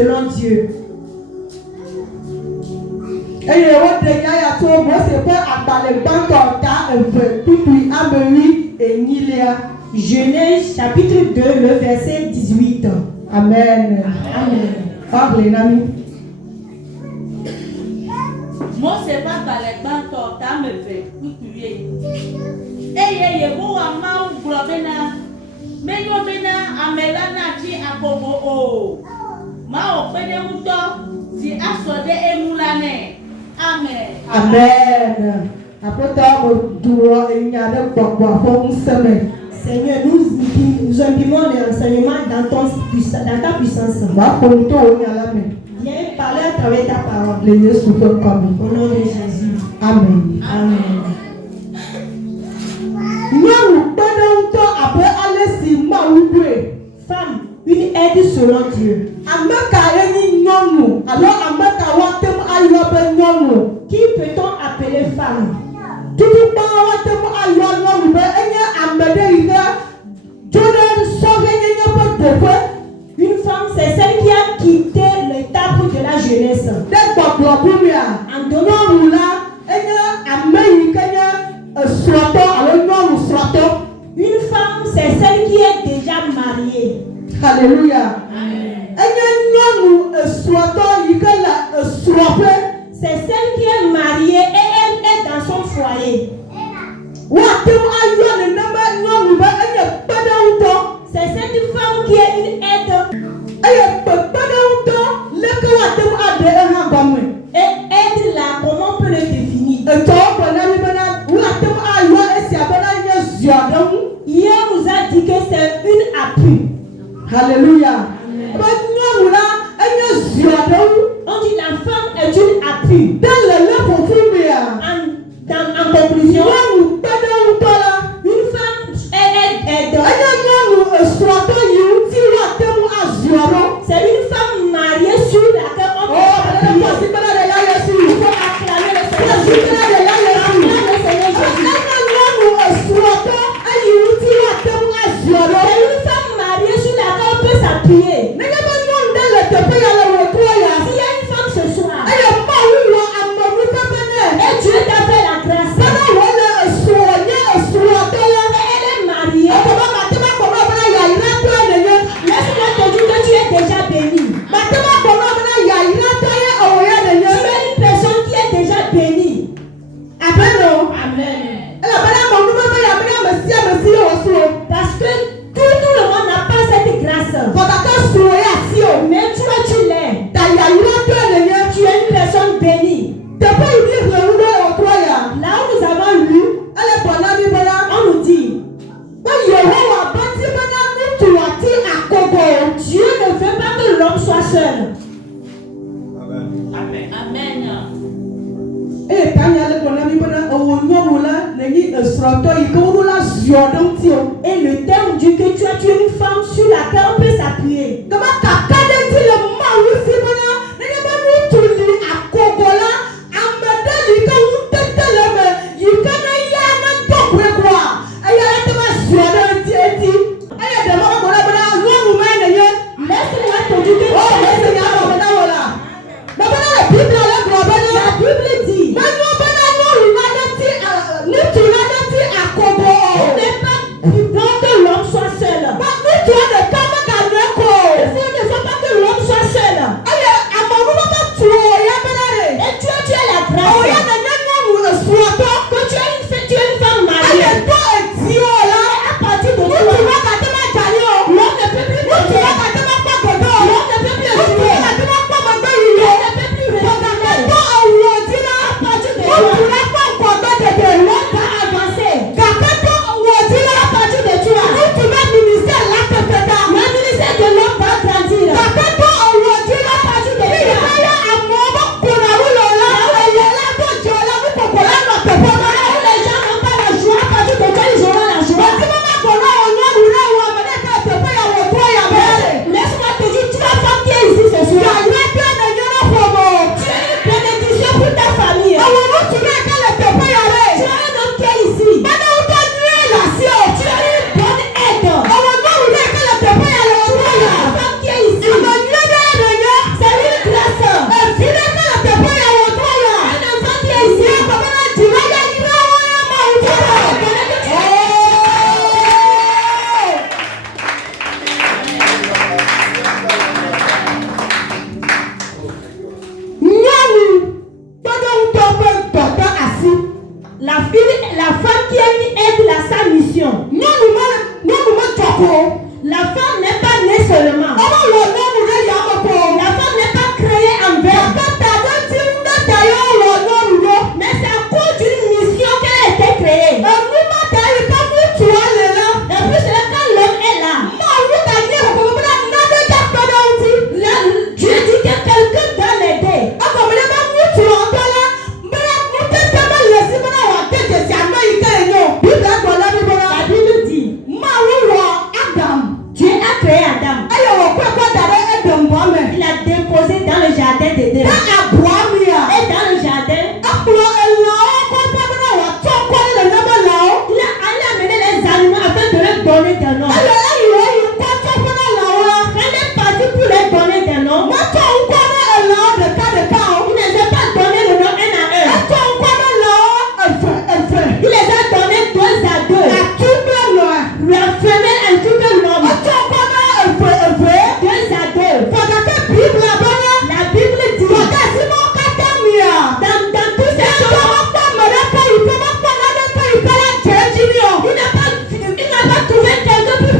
selon Dieu. Genèse chapitre 2, le verset 18. Amen. Amen. Moi, c'est pas par les bancs, t'as me fait. Et vous, à ma ou globena, mais vous venez à Melana, qui a Bobo. Oh, ma au Pénéouto, si a soldé et moulané. Amen. Amen. Après, il y a des semaine. Seigneur, nous imprimons les enseignements dans ta puissance. Viens parler à travers ta parole. Au nom de Jésus. Amen. Amen. Femme, une aide selon Dieu. Qui peut-on appeler femme? Une femme, c'est celle qui a quitté l'étape de la jeunesse. En donnant une femme, c'est celle qui est déjà mariée. Alléluia. C'est celle qui est mariée et elle est dans son foyer. C'est cette femme qui est une aide. Et aide là, comment on peut le définir? Hier, on nous a dit que c'est une appui. Alléluia. On dit la femme est une appui. En conclusion, une femme est c'est une femme mariée sur laquelle on peut appuyer. Il faut acclamer le Seigneur. C'est une femme mariée sur laquelle on peut s'appuyer. S'il y a une femme ce soir, et Dieu t'a fait la grâce, elle est mariée, laisse-moi te dire que tu es déjà béni. Tu es une personne qui est déjà bénie. Amen. Parce que tout le monde n'a pas cette grâce. Mais toi tu l'es. Tu es une personne bénie. Là où nous avons lu, on nous dit Dieu ne veut pas que l'homme soit seul. Amen. Amen. Et le terme dit que tu as tué une femme sur laquelle on peut s'appuyer. Laisse-moi te dire que la Bible dit il n'est pas plus bon que l'homme soit seul. donner des noms. Elle est partie pour leur donner des noms. Il ne les a pas donné le nom un à un. Il les a donnés deux à deux. La femelle ainsi que l'homme. Deux à deux. La Bible dit dans tous ces choses, il n'a pas trouvé quelqu'un pour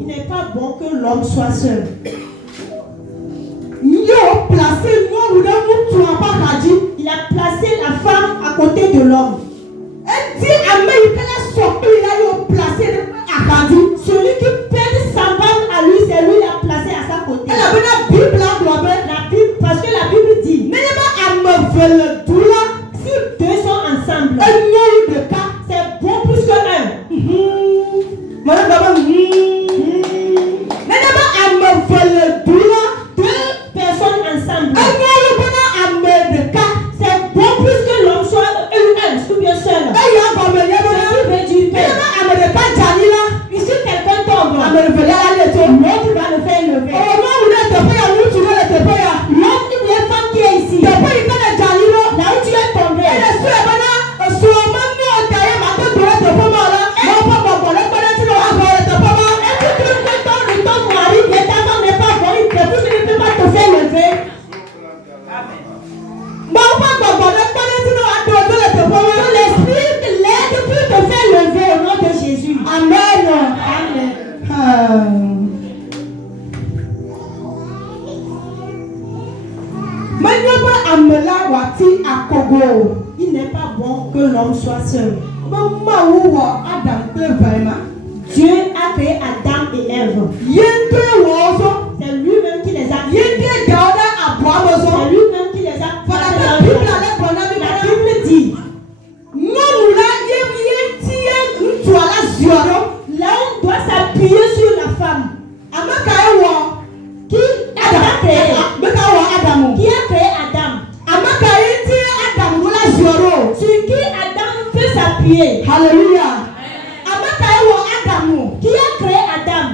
Il n'est pas bon que l'homme soit seul. Il a placé la femme à côté de l'homme. Celui qui pète sa femme à lui, c'est lui qui l'a placé à sa côté. La Bible, parce que la Bible dit, si deux sont ensemble, c'est bon plus que un. Deux personnes ensemble, c'est bon plus que l'homme soit un ou bien seul. Ça veut dire que si quelqu'un tombe, l'autre va le faire lever. L'autre femme qui est ici, là où tu es tombé, ton mari, ta femme n'est pas bon, il ne peut pas te faire lever. L'esprit l'aide pour te faire lever au nom de Jésus. Amen. Il n'est pas bon que l'homme soit seul. Dieu a créé Adam et Ève. C'est lui-même qui les a créés. C'est lui-même qui les a créés. La Bible dit, l'homme doit s'appuyer sur la femme. Qui a créé Adam. Sur qui Adam peut s'appuyer. Hallelujah. Qui a créé Adam.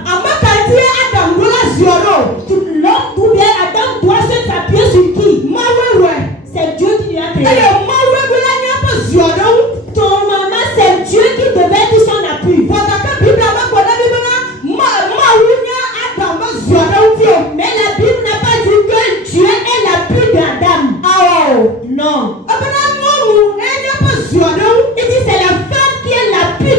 L'homme ou bien Adam doit se s'appuyer sur qui? C'est Dieu qui lui a créé. Ton maman, c'est Dieu qui devait être son appui. Mais la Bible n'a pas dit que Dieu est l'appui d'Adam. Non. Il dit c'est la femme qui est l'appui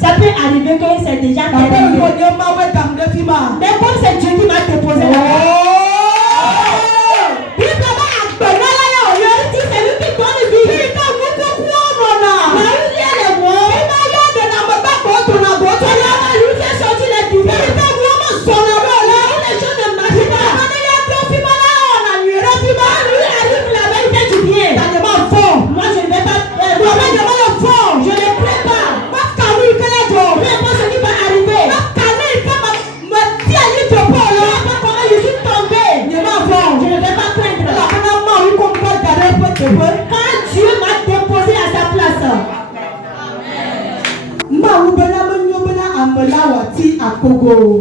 Ça peut arriver que c'est déjà terminé. Mais comme c'est Dieu qui m'a déposé là-bas. C'est lui qui donne vie. Lui fait sortir les divins. Les gens ne marchent pas. Lui arrive là-bas, il fait du bien. Moi je ne vais pas. Je ne prie pas. Peu importe ce qui va arriver. Peu importe comment je suis tombé. Je ne vais pas plaindre. Quand Dieu m'a déposé à sa place.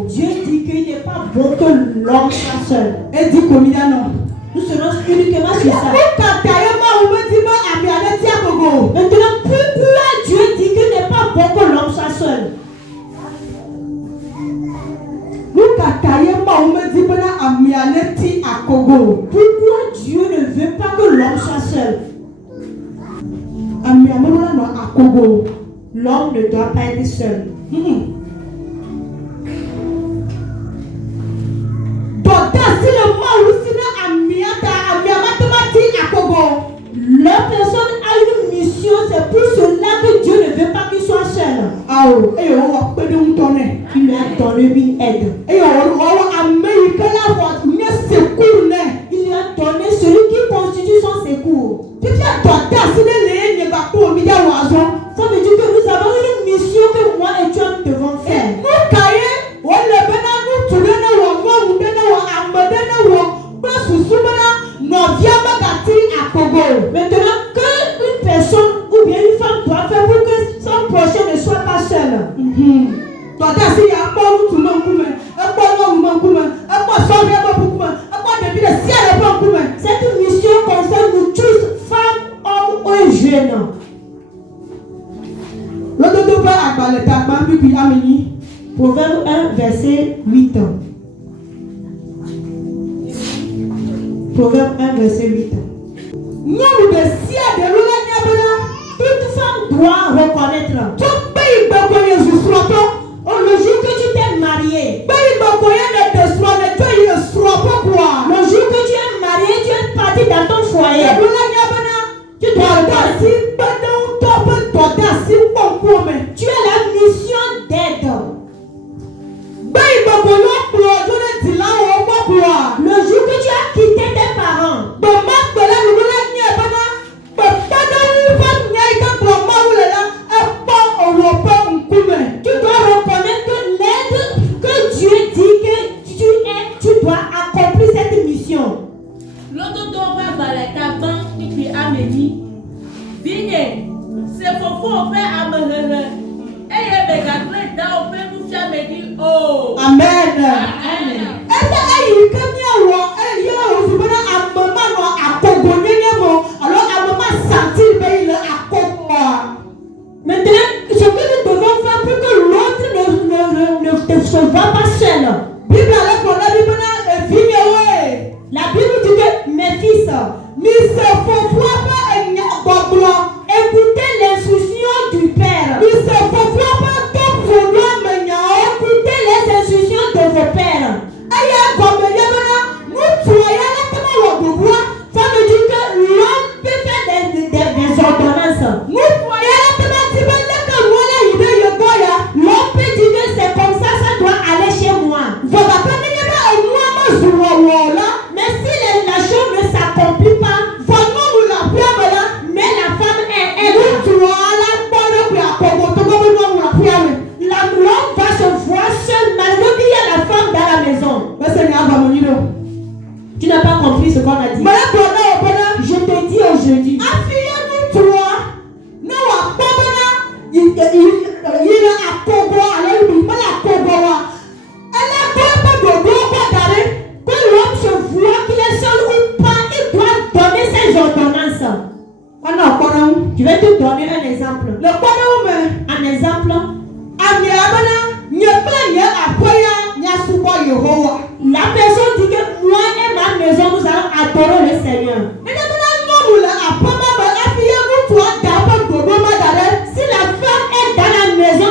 Dieu dit qu'il n'est pas bon que l'homme soit seul. Nous serons uniquement sur ça. Maintenant, pourquoi Dieu dit qu'il n'est pas bon que l'homme soit seul? Pourquoi Dieu ne veut pas que l'homme soit seul? L'homme ne doit pas être seul. La personne a une mission, c'est pour cela que Dieu ne veut pas qu'il soit seul. Il lui a donné une aide. Il lui a donné celui qui constitue son secours. Ça veut dire que nous avons une mission que moi et toi nous devons faire. Maintenant, que une personne ou bien une femme doit faire pour que son prochain ne soit pas seul. Cette mission concerne nous tous, femmes, hommes ou jeunes. Proverbe 1, verset 8. Proverbe 1, verset 8. Toute femme doit reconnaître. Le jour que tu t'es marié, le jour que tu es marié, tu es parti dans ton foyer. Tu as la mission d'aide. Le jour que tu as quitté tes parents, tu dois reconnaître que l'aide que Dieu dit que tu dois accomplir cette mission. C'est faux, on fait amener. Et il y a des gars qui ont fait nous faire me dire oh. Amen. Maintenant, ce que nous devons faire pour que l'autre ne se voit pas seul. La Bible dit que mes fils, écoutez l'instruction du Père. Écoutez les instructions de vos pères. Ça veut dire que l'homme peut faire des ordonnances. L'homme peut dire que c'est comme ça doit aller chez moi. Mais si la chose ne s'accomplit pas, mais la femme est l'homme va se voir seul malgré qu'il y a la femme dans la maison. Tu n'as pas compris ce qu'on a dit. Je te dis aujourd'hui. Que l'homme se voit qu'il est seul ou pas, il doit donner ses ordonnances. Je vais te donner un exemple. Un exemple. La personne dit que moi et ma maison, nous allons adorer le Seigneur. Si la femme est dans la maison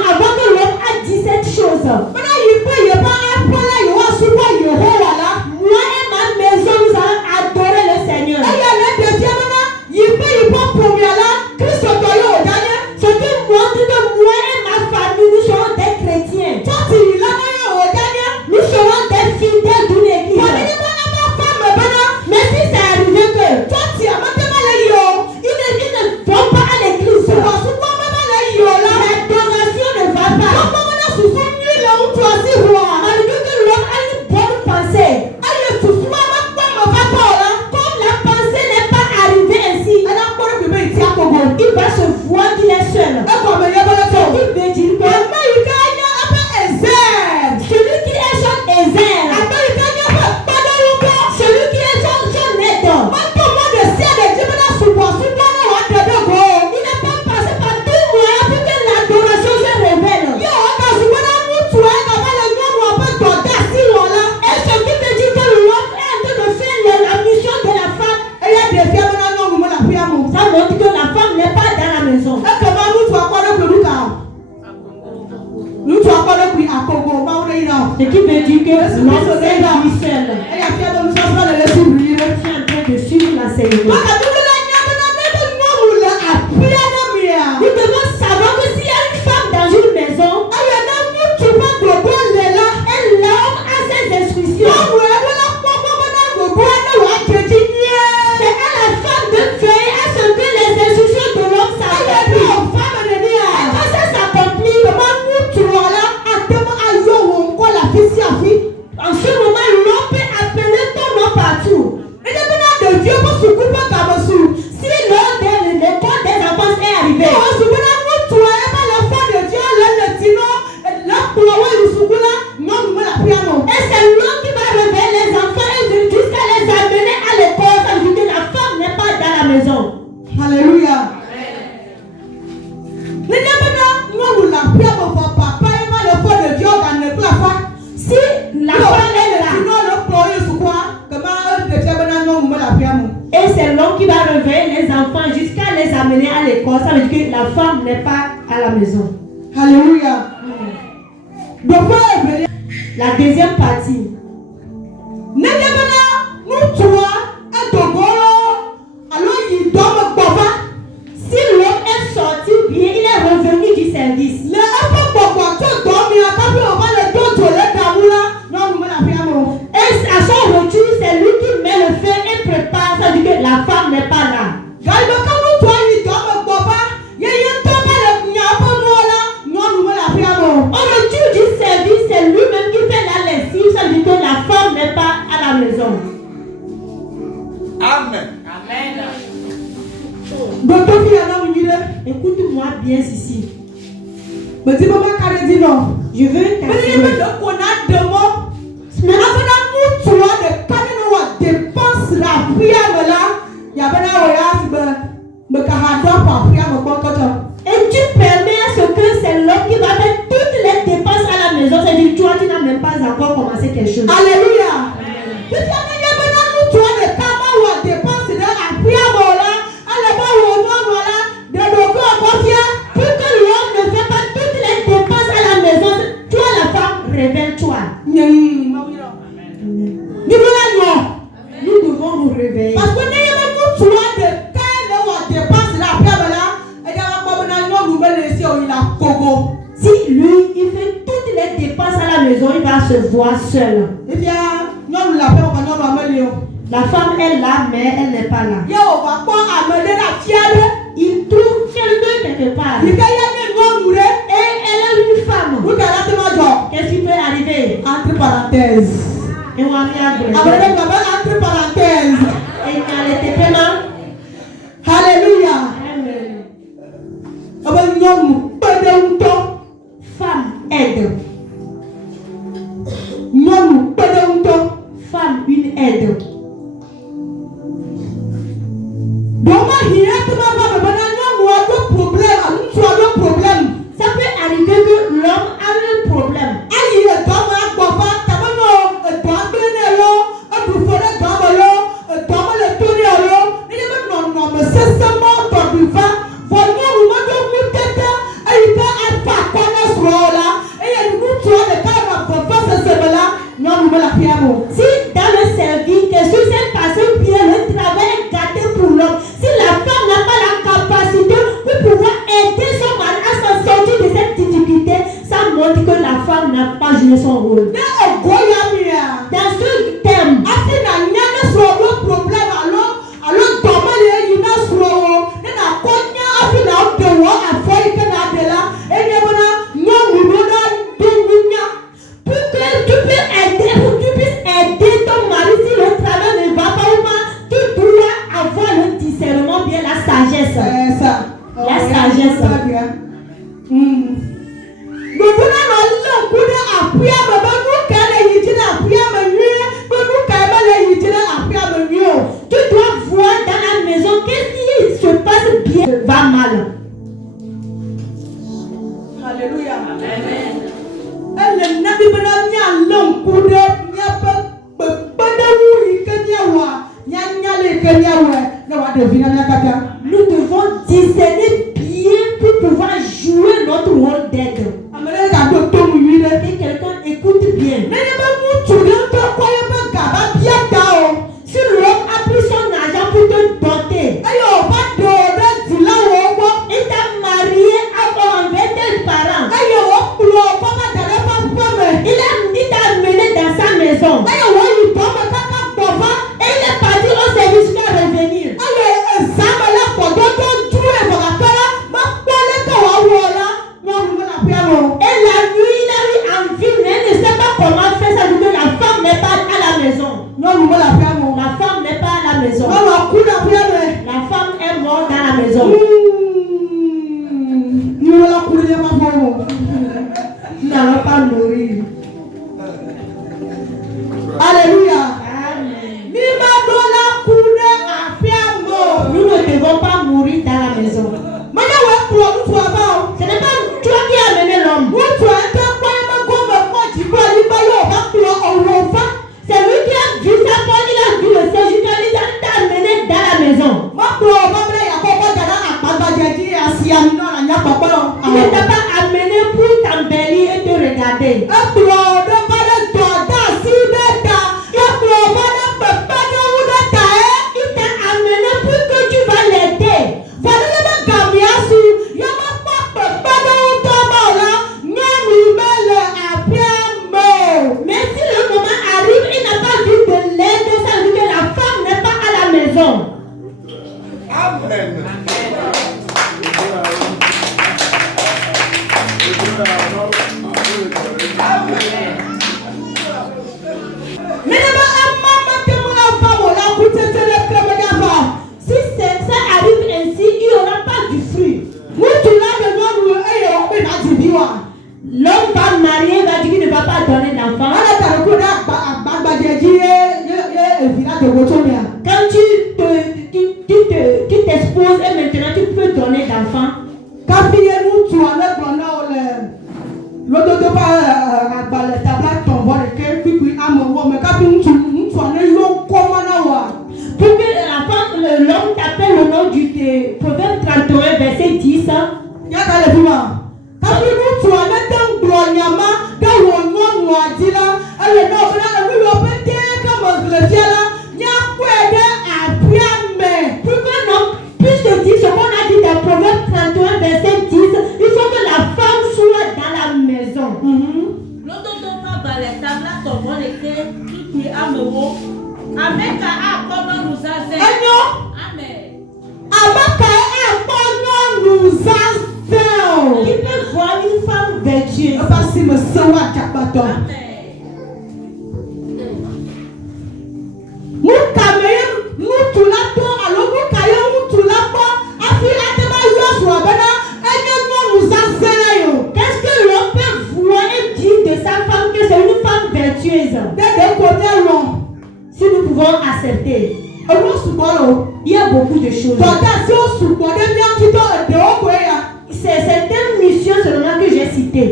dit que l'homme est lui seul. Tu es en train de suivre l'enseignement. Nous devons savoir que s'il y a une femme dans une maison, et l'homme a ses instructions. C'est à la femme de veiller à ce que les instructions de l'homme s'accomplissent. Et quand ça s'accomplit, en ce moment, l'homme peut appeler ton nom partout. Si l'école des enfants est arrivée, et c'est l'homme qui va réveiller les enfants et jusqu'à les amener à l'école, ça veut dire que la femme n'est pas dans la maison. Alléluia. Si la femme est là, et c'est l'homme qui va réveiller les enfants jusqu'à les amener à l'école, ça veut dire que la femme n'est pas à la maison. Alléluia. La deuxième partie. Si l'homme est sorti bien, il est revenu du service. Et à son retour, c'est lui qui met le feu et prépare, ça veut dire que la femme n'est pas là. Au retour du service, c'est lui-même qui fait la lessive, ça veut dire que la femme n'est pas à la maison. Amen. Amen. Écoute-moi bien ici. Je veux Je veux t'assurer. Et tu permets à ce que c'est l'homme qui va faire toutes les dépenses à la maison. C'est-à-dire toi, tu n'as même pas encore commencé quelque chose. Alléluia. Pour que l'homme ne fait pas toutes les dépenses à la maison, toi la femme, révèle-toi. Nous devons nous réveiller. Parce que si lui, il fait toutes les dépenses à la maison, il va se voir seul. La femme est là, mais elle n'est pas là. Il trouve quelqu'un quelque part. Et elle est une femme. Qu'est-ce qui peut arriver? Entre parenthèses. Et on a mis à brûler. Entre parenthèses. Et il a été paiement. Alléluia. Femme, aide. Femme, une aide. Ça peut arriver que l'homme a un problème. Si dans le service, quelque chose s'est passé bien, le travail est gâté pour l'homme. Si la femme n'a pas la capacité pour pouvoir aider son mari à s'en sortir de cette difficulté, ça montre que la femme n'a pas joué son rôle. Dans ce thème, pour que tu puisses aider ton mari si le travail ne va pas ou pas, tu dois avoir le discernement, bien la sagesse. La sagesse. Tu dois voir dans la maison qu'est-ce qui se passe bien, va mal. Alléluia. Amen. Nous devons discerner bien pour pouvoir jouer notre rôle d'aide. Et quelqu'un écoute bien. maison. Et il est parti au service jusqu'à revenir. Et la nuit, il a eu envie, mais il ne sait pas comment faire ça. La femme n'est pas à la maison. La femme n'est pas à la maison. La femme est morte dans la maison. Nous allons courir ma maman. Nous n'allons pas mourir. Alléluia. Nous ne devons pas mourir dans la maison. Ce n'est pas toi qui as amené l'homme. C'est lui qui a vu sa femme, il a vu le séjour, il t'a amené dans la maison. Il ne t'a pas amené pour t'embellir et te regarder. Il t'a amené pour que tu vas l'aider. Mais si le moment arrive, il n'a pas vu de l'aide, ça veut dire que la femme n'est pas à la maison. Amen. Si ça arrive ainsi, il n'y aura pas du fruit. L'homme va marier, va dire qu'il ne va pas donner d'enfant. Quand tu t'exposes et maintenant tu peux donner d'enfant. Pour que l'homme t'appelle le nom du Proverbe 31, verset 10. Puisque dit ce qu'on a dit dans Proverbe 31, verset 10, il faut que la femme soit dans la maison. Qui peut voir une femme vertueuse? Qu'est-ce que l'on peut voir et dire de sa femme que c'est une femme vertueuse? Si nous pouvons accepter, il y a beaucoup de choses. C'est certaines missions seulement que j'ai citées.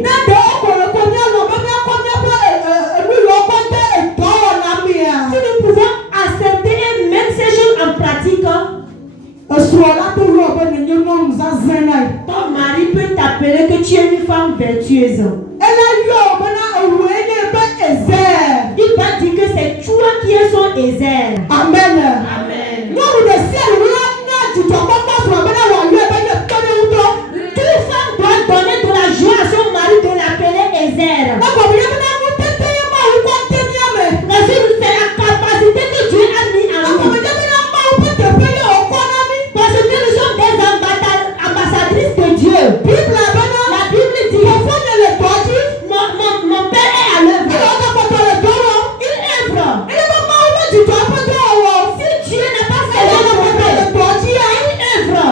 Si nous pouvons accepter et mettre ces choses en pratique, ton mari peut t'appeler que tu es une femme vertueuse. Il va dire que c'est toi qui es son Ézer. Amen. Amen. Toute femme doit donner de la joie à son mari de l'appeler Ézer. C'est la capacité que Dieu a mis en nous. Parce que nous sommes des ambassadrices de Dieu. La Bible dit mon père est à l'œuvre. Il œuvre. Si Dieu n'a pas fait l'œuvre, il œuvre.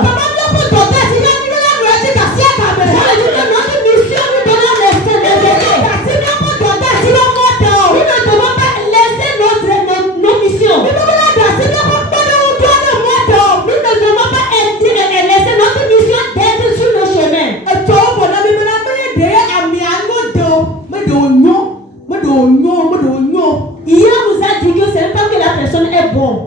Notre mission nous donne les nous ne devons pas laisser nos missions. Nous ne devons pas laisser notre mission d'être sur le chemin. Hier, on nous a dit que ce n'est pas que la personne est bonne.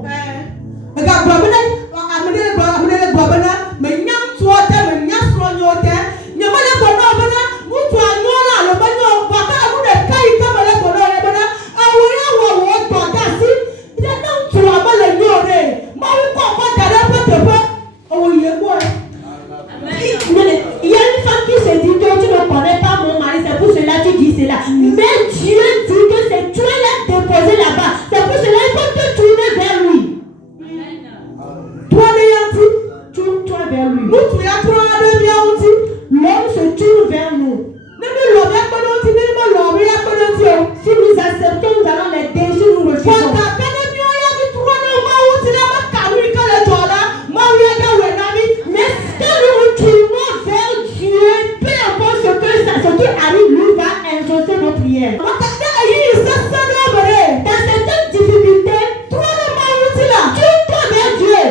Il y a une femme qui se dit que tu ne connais pas mon mari, c'est pour cela que tu dis cela. Mais Dieu dit que c'est toi qui as déposé posé là-bas. C'est pour cela qu'il faut te tourner vers lui. Toi, tourne-toi vers lui. L'homme se tourne vers nous. Si nous acceptons, nous allons l'aider. Si nous refusons. Mais quand nous nous tournons vers Dieu, peu importe ce qui arrive, lui va exaucer nos prières. Dans certaines difficultés, tourne-toi vers Dieu.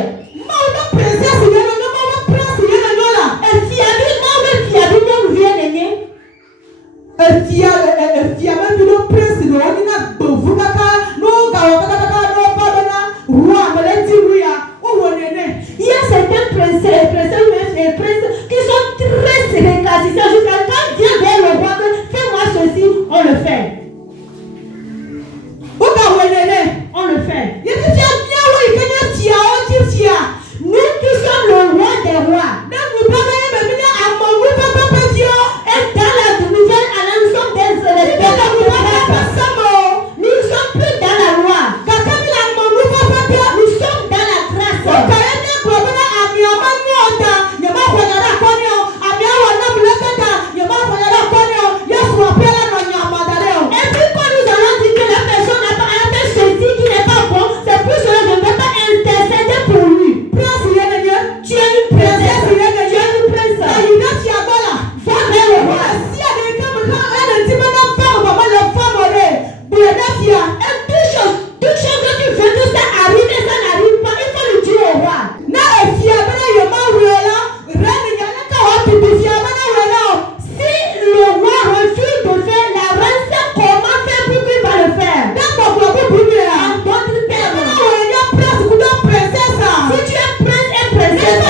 Il y a certains princes qui sont très récalcitrants jusqu'à quand Dieu vient le roi, fais-moi ceci, on le fait. On le fait. Nous qui sommes le roi des rois. Et dans la nouvelle année, nous sommes des nous ne sommes plus dans la loi. Nous sommes dans la grâce. Et puis quand nous allons dire que la personne n'a pas fait ceci qui n'est pas bon, c'est plus cela, je ne vais pas intercéder pour lui. Tu es une princesse. Tu es une princesse. Va vers le roi. Toute chose que tu veux que ça arrive et ça n'arrive pas, il faut le dire au roi. Si le roi refuse de faire, la reine sait comment faire pour qu'il va le faire. En d'autres termes, si tu es prince et princesse,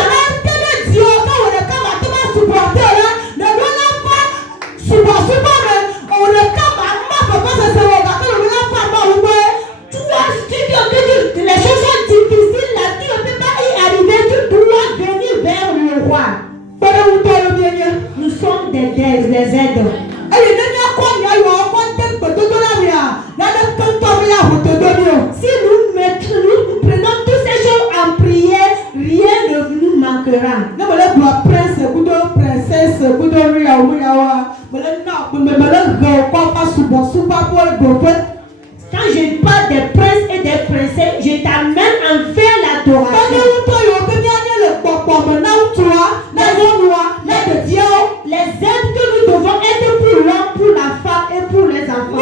les choses sont difficiles là, tu ne peux pas y arriver, tu dois venir vers le roi. Nous sommes des aides. Si nous prenons toutes ces choses en prière, rien ne nous manquera. Quand je parle des princes et des princesses, je t'amène envers l'adoration. Les aides que nous devons être pour l'homme, pour la femme et pour les enfants.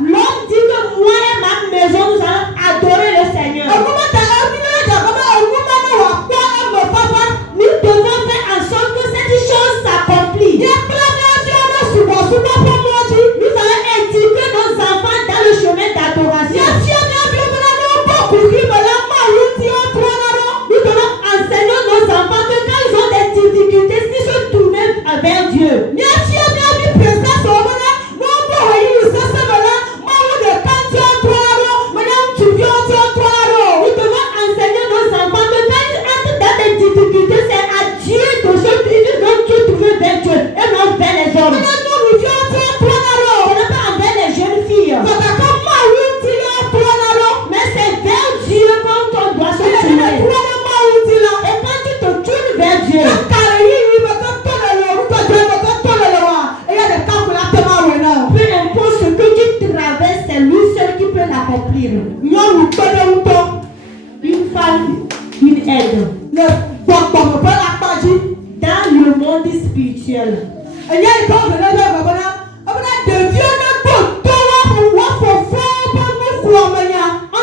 L'homme dit que moi et ma maison, nous allons adorer le Seigneur. Nous devons faire en sorte que cette chose s'accomplisse. Nous allons éduquer nos enfants dans le chemin d'adoration. Nous devons enseigner nos enfants que quand ils ont des difficultés, s'ils se tournent vers Dieu. Nous devons enseigner nos enfants que quand ils entrent dans des difficultés, c'est à Dieu de se tourner vers Dieu et non vers les hommes. Ce n'est pas envers les jeunes filles. Mais c'est vers Dieu qu'on doit se tourner. Et quand tu te tournes vers Dieu, peu importe ce que tu traverses, c'est lui seul qui peut l'accomplir. Une femme, une aide. Dans le monde spirituel, on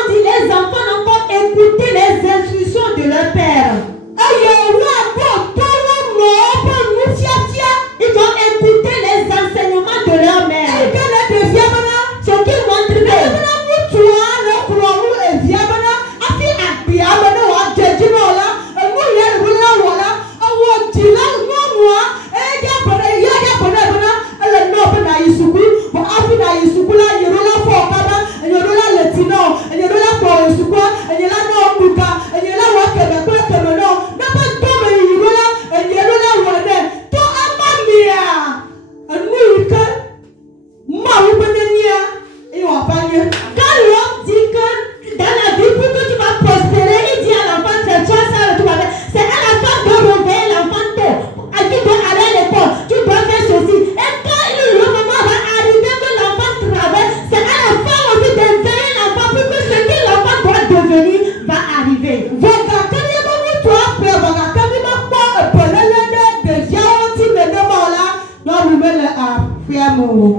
dit les enfants n'ont pas écouté les instructions de leur père. Ils ont écouté les enseignements de leur mère. Ce qui montre que Quand l'homme dit que dans la vie, pour que tu vas prospérer, il dit à l'enfant, c'est toi ça, tu vas faire. C'est à la fin de réveiller l'enfant tôt. Tu dois aller à l'école, tu dois faire ceci. Et quand le moment va arriver que l'enfant travaille, c'est à la fin aussi d'éveiller l'enfant pour que ce que l'enfant doit devenir va arriver.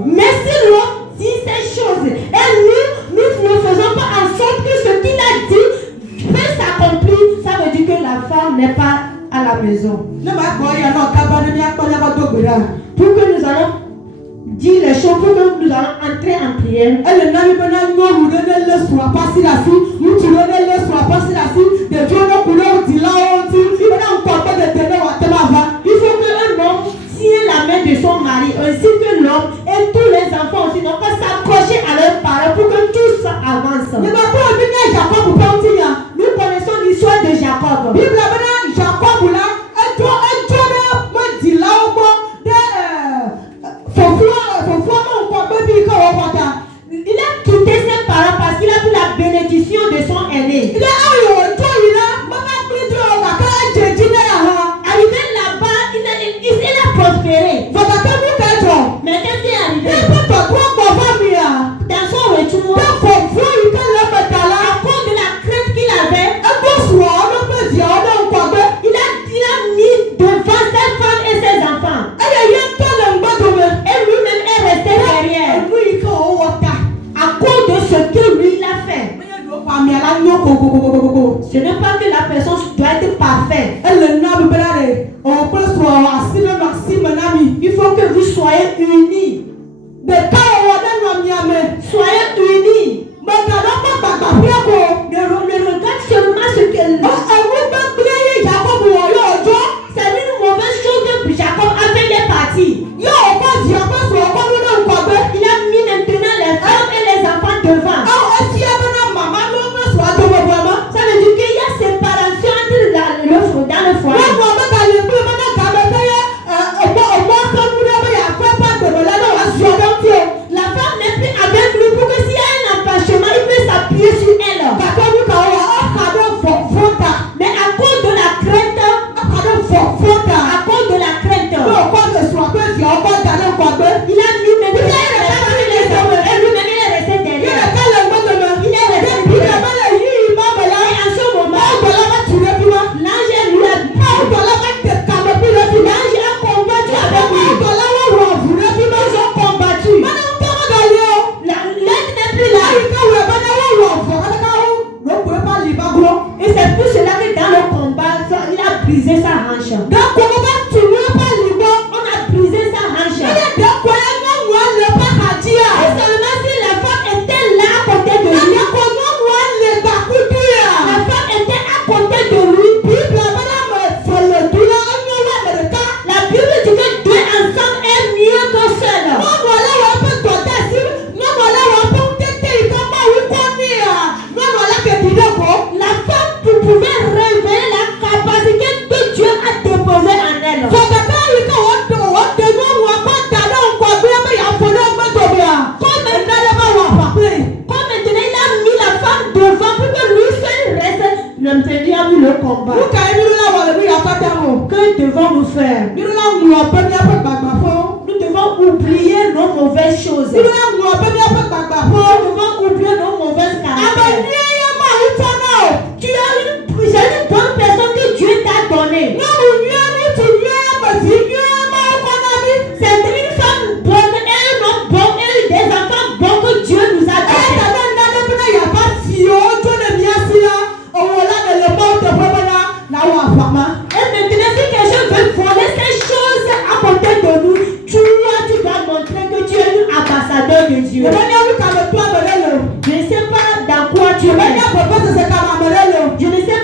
Mais si l'homme dit ces choses et nous ne faisons pas en sorte que ce qu'il a dit peut s'accomplir, ça veut dire que la femme n'est pas à la maison. Pour que nous allons dire les choses, pour que nous allons entrer en prière. Il faut qu'un homme tient la main de son mari, ainsi que l'homme et tous les enfants aussi, donc s'accrocher à leurs parents pour que tout ça avance. Nous connaissons l'histoire de Jacob. Il a quitté ses parents parce qu'il a pris la bénédiction de son aîné. Arrivé là-bas, il a prospéré. Mais qu'est-ce qui est arrivé? Dans son retour, à cause de la crainte qu'il avait, il a mis devant ses femmes et ses enfants. Et lui-même est resté derrière. À cause de ce que lui il a fait. Ce n'est pas que la personne doit être parfaite. Il faut que vous soyez unis. Soyez unis. Ne regarde seulement ce qu'elle a. C'est une mauvaise chose que Jacob a fait les parties. Il a mis maintenant les femmes et les enfants devant. Ça veut dire qu'il y a séparation entre dans le foyer. La femme n'est plus avec lui pour que s'il y a un empêchement, il peut s'appuyer sur elle. Mais à cause de la crainte, il a mis maintenant et lui-même il est resté derrière. Il est resté derrière. Et en ce moment, l'ange lui a dit, l'ange a combattu avec lui. Ils ont combattu. L'aide n'est plus là. Et c'est pour cela que dans le combat, il a brisé sa hanche. On a brisé sa hanche. Et seulement si la femme était là à côté de lui, la femme était à côté de lui, la Bible dit que deux ensemble est mieux qu'un seul. La femme pouvait révéler la capacité que Dieu a déposée en elle. Comme maintenant il a mis la femme devant pour que lui seul reste. Le Seigneur a vu le combat. Que devons-nous faire? Nous devons oublier nos mauvaises choses. Nous devons oublier nos mauvaises caractères. Tu as une bonne personne que Dieu t'a donnée. C'est une femme bonne et un homme bon et des enfants bons que Dieu nous a donnés. Et maintenant, si quelqu'un veut voler ces choses à côté de nous, tu dois montrer que tu es un ambassadeur de Dieu. Je ne sais pas dans quoi tu es. Je ne sais